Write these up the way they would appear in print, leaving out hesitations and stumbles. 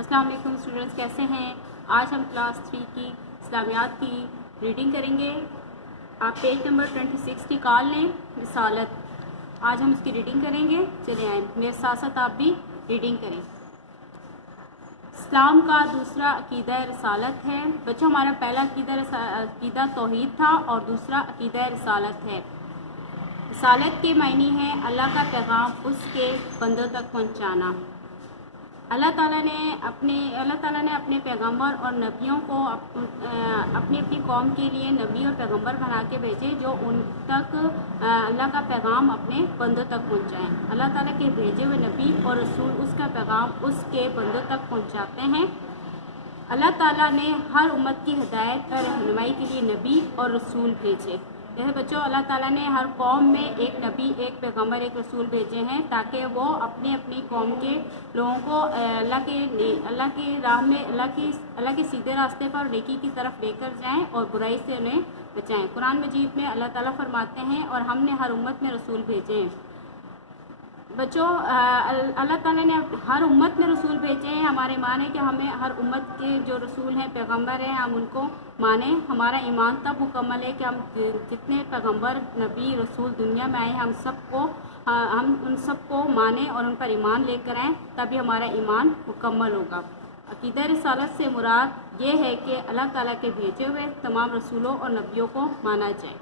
अस्सलाम वालेकुम स्टूडेंट्स, कैसे हैं। आज हम क्लास 3 की इस्लामियात की रीडिंग करेंगे। आप पेज नंबर 26 निकाल लें, रिसालत। आज हम इसकी रीडिंग करेंगे। चले आए, मेरे साथ साथ आप भी रीडिंग करें। इस्लाम का दूसरा अकीदा रिसालत है। बच्चों, हमारा पहला अकीदा तौहीद था और दूसरा अकीदा रिसालत है। रिसालत के मायने हैं अल्लाह का पैगाम उसके बंदों तक पहुँचाना। अल्लाह ताला ने अपने पैगंबर और नबियों को अपनी अपनी कौम के लिए नबी और पैगंबर बना के भेजे जो उन तक अल्लाह का पैगाम अपने बंदों तक पहुंचाएं। अल्लाह ताला के भेजे हुए नबी और रसूल उसका पैगाम उसके बंदों तक पहुंचाते हैं। अल्लाह ताला ने हर उम्मत की हिदायत और रहनुमाई के लिए नबी और रसूल भेजे। जैसे बच्चों, अल्लाह ताला ने हर कौम में एक नबी, एक पैगंबर, एक रसूल भेजे हैं ताकि वो अपनी अपनी कौम के लोगों को अल्लाह की राह में अल्लाह के सीधे रास्ते पर नेकी की तरफ लेकर जाएं और बुराई से उन्हें बचाएं। कुरान मजीद में अल्लाह ताला फरमाते हैं और हमने हर उम्मत में रसूल भेजे हैं। बच्चों, अल्लाह ताला ने हर उम्मत में रसूल भेजे हैं। हमारे ईमान है कि हमें हर उम्मत के जो रसूल हैं, पैगंबर हैं, हम उनको मानें। हमारा ईमान तब मुकम्मल है कि हम जितने पैगंबर, नबी, रसूल दुनिया में आए हम उन सबको मानें और उन पर ईमान लेकर आएँ, तभी हमारा ईमान मुकम्मल होगा। अकीदा रिसालत से मुराद ये है कि अल्लाह ताला के भेजे हुए तमाम रसूलों और नबियों को माना जाए।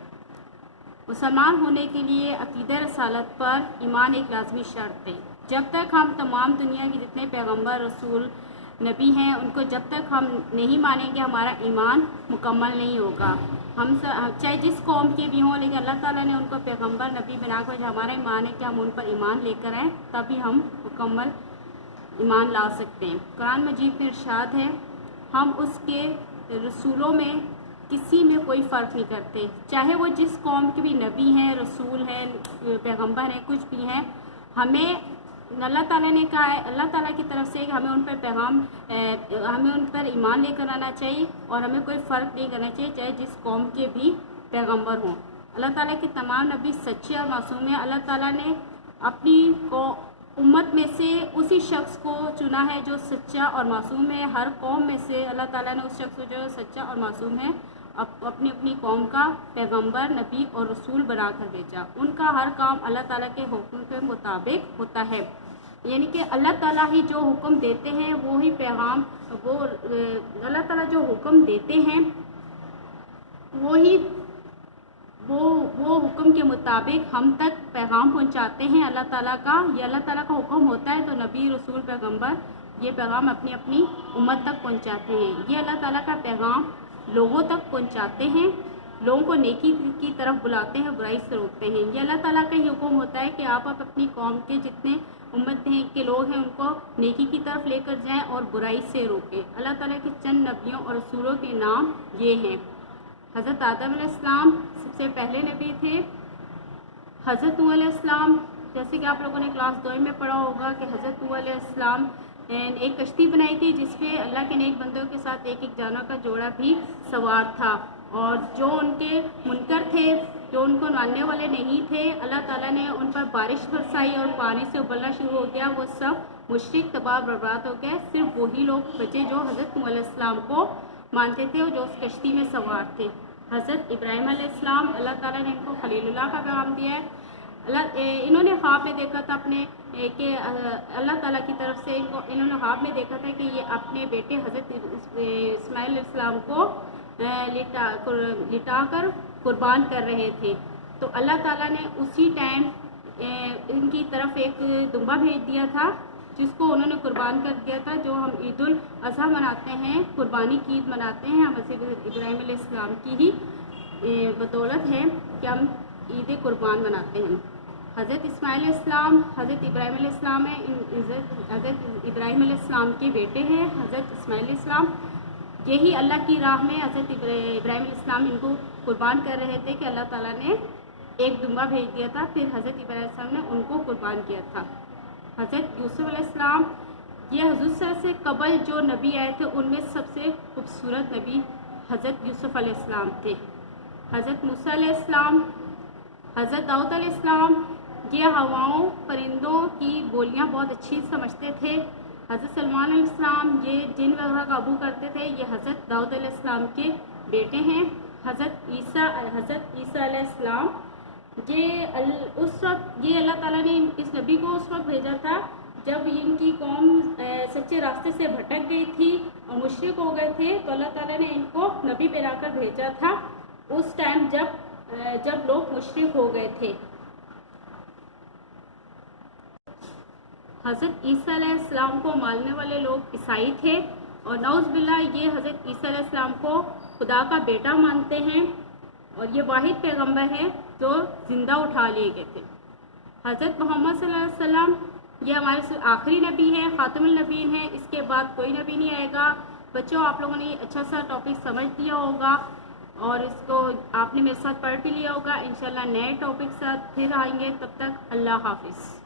मुसलमान होने के लिए अकीदा रसालत पर ईमान एक लाजमी शर्त है। जब तक हम तमाम दुनिया के जितने पैगंबर, रसूल, नबी हैं उनको जब तक हम नहीं मानेंगे, हमारा ईमान मुकम्मल नहीं होगा। हम चाहे जिस कौम के भी हों, लेकिन अल्लाह ताला ने उनको पैगंबर, नबी बनाकर जो हमारा ईमान है कि हम उन पर ईमान लेकर आएँ, तभी हम मुकम्मल ईमान ला सकते हैं। कुरान मजीद में इरशाद है, हम उसके रसूलों में किसी में कोई फ़र्क नहीं करते, चाहे वो जिस कौम के भी नबी हैं, रसूल हैं, पैगंबर हैं, कुछ भी हैं। हमें अल्लाह ताला ने कहा है, अल्लाह ताला की तरफ से हमें उन पर हमें उन पर ईमान लेकर आना चाहिए और हमें कोई फ़र्क नहीं करना चाहिए, चाहे जिस कौम के भी पैगंबर हों। अल्लाह ताला के तमाम नबी सच्चे और मासूम हैं। अल्लाह ताला ने अपनी उम्मत में से उसी शख्स को चुना है जो सच्चा और मासूम है। हर कौम में से अल्लाह ताला ने उस शख्स को जो सच्चा और मासूम है अपनी अपनी कौम का पैगंबर, नबी और रसूल बनाकर भेजा। उनका हर काम अल्लाह ताला के हुक्म के मुताबिक होता है, यानी कि अल्लाह ताला ही जो हुक्म देते हैं वो ही पैगाम, वो अल्लाह ताला जो हुक्म देते हैं वो ही वो हुक्म के मुताबिक हम तक पैगाम पहुंचाते हैं। अल्लाह ताला का हुक्म होता है तो नबी, रसूल, पैगंबर ये पैगाम अपनी अपनी उम्मत तक पहुंचाते हैं। ये अल्लाह ताला का पैगाम लोगों तक पहुंचाते हैं, लोगों को नेकी की तरफ बुलाते हैं, बुराई से रोकते हैं। ये अल्लाह ताला का ही हुक्म होता है कि आप अपनी कौम के जितने उम्मत के लोग हैं उनको नेकी की तरफ लेकर जाएं और बुराई से रोकें। अल्लाह ताला के चंद नबियों और रसूलों के नाम ये हैं। हज़रत आदम अलैहिस्सलाम सबसे पहले नबी थे। हज़रत नूह अलैहिस्सलाम, जैसे कि आप लोगों ने क्लास 2 में पढ़ा होगा कि हज़रत नूह अलैहिस्सलाम एक कश्ती बनाई थी जिसपे अल्लाह के नेक बंदों के साथ एक एक जानवर का जोड़ा भी सवार था, और जो उनके मुनकर थे, जो उनको मानने वाले नहीं थे, अल्लाह ताला ने उन पर बारिश बरसाई और पानी से उबलना शुरू हो गया। वो सब मुशरिक, तबाह बर्बाद हो गए। सिर्फ वही लोग बचे जो हज़रत नूह अलैहिस्सलाम को मानते थे और जो उस कश्ती में सवार थे। हज़रत इब्राहीम अलैहिस्सलाम, अल्लाह ताला ने इनको खलीलुल्लाह का पैगाम दिया है। इन्होंने ख्वाब में देखा था कि अल्लाह ताला की तरफ से इन्होंने ख्वाब में देखा था कि ये अपने बेटे हज़रत इस्माइल अलैहिस्सलाम को लिटाकर कुर्बान कर रहे थे। तो अल्लाह ताला ने उसी टाइम इनकी तरफ एक दुम्बा भेज दिया था जिसको उन्होंने कुर्बान कर दिया था। जो हम ईद उल अज़हा मनाते हैं, कुर्बानी की ईद मनाते हैं, हम हज़रत इब्राहीम अलैहिस्सलाम की ही बदौलत है कि हम ईद कुर्बान मनाते हैं। हज़रत इस्माइल अलैहिस्सलाम, हज़रत इब्राहीम अलैहिस्सलाम है, हज़रत इब्राहीम अलैहिस्सलाम के बेटे हैं हज़रत इस्माइल अलैहिस्सलाम। यही अल्लाह की राह में हज़रत इब्राहीम अलैहिस्सलाम इनको कुर्बान कर रहे थे कि अल्लाह ताला ने एक दुम्बा भेज दिया था, फिर हज़रत इब्राहीम अलैहिस्सलाम ने उनको कुर्बान किया था। हज़रत यूसुफ अलैहिस्सलाम, ये हुज़ूर से कबल जो नबी आए थे उनमें सबसे खूबसूरत नबी हज़रत यूसुफ अलैहिस्सलाम थे। हज़रत मूसा अलैहिस्सलाम, हज़रत दाऊद अलैहिस्सलाम, ये हवाओं, परिंदों की बोलियां बहुत अच्छी समझते थे। حضرت سلمان علیہ السلام یہ جن وغیرہ قابو کرتے تھے، یہ حضرت داؤد علیہ السلام کے بیٹے ہیں۔ حضرت عیسیٰ علیہ السلام اس وقت یہ اللہ تعالیٰ نے اس نبی کو اس وقت بھیجا تھا جب ان کی قوم سچے راستے سے بھٹک گئی تھی اور مشرک ہو گئے تھے، تو اللہ تعالیٰ نے ان کو نبی بنا کر بھیجا تھا اس ٹائم جب لوگ مشرک ہو گئے تھے۔ حضرت عیسیٰ علیہ السلام کو ماننے والے لوگ عیسائی تھے، اور نعوذ باللہ یہ حضرت عیسیٰ علیہ السلام کو خدا کا بیٹا مانتے ہیں، اور یہ واحد پیغمبر ہے جو زندہ اٹھا لیے گئے تھے۔ حضرت محمد صلی اللہ علیہ وسلم یہ ہمارے آخری نبی ہیں، خاتم النبیین ہیں، اس کے بعد کوئی نبی نہیں آئے گا۔ بچوں، آپ لوگوں نے اچھا سا ٹاپک سمجھ لیا ہوگا اور اس کو آپ نے میرے ساتھ پڑھ بھی لیا ہوگا۔ انشاءاللہ نئے ٹاپک ساتھ پھر آئیں گے، تب تک اللہ حافظ۔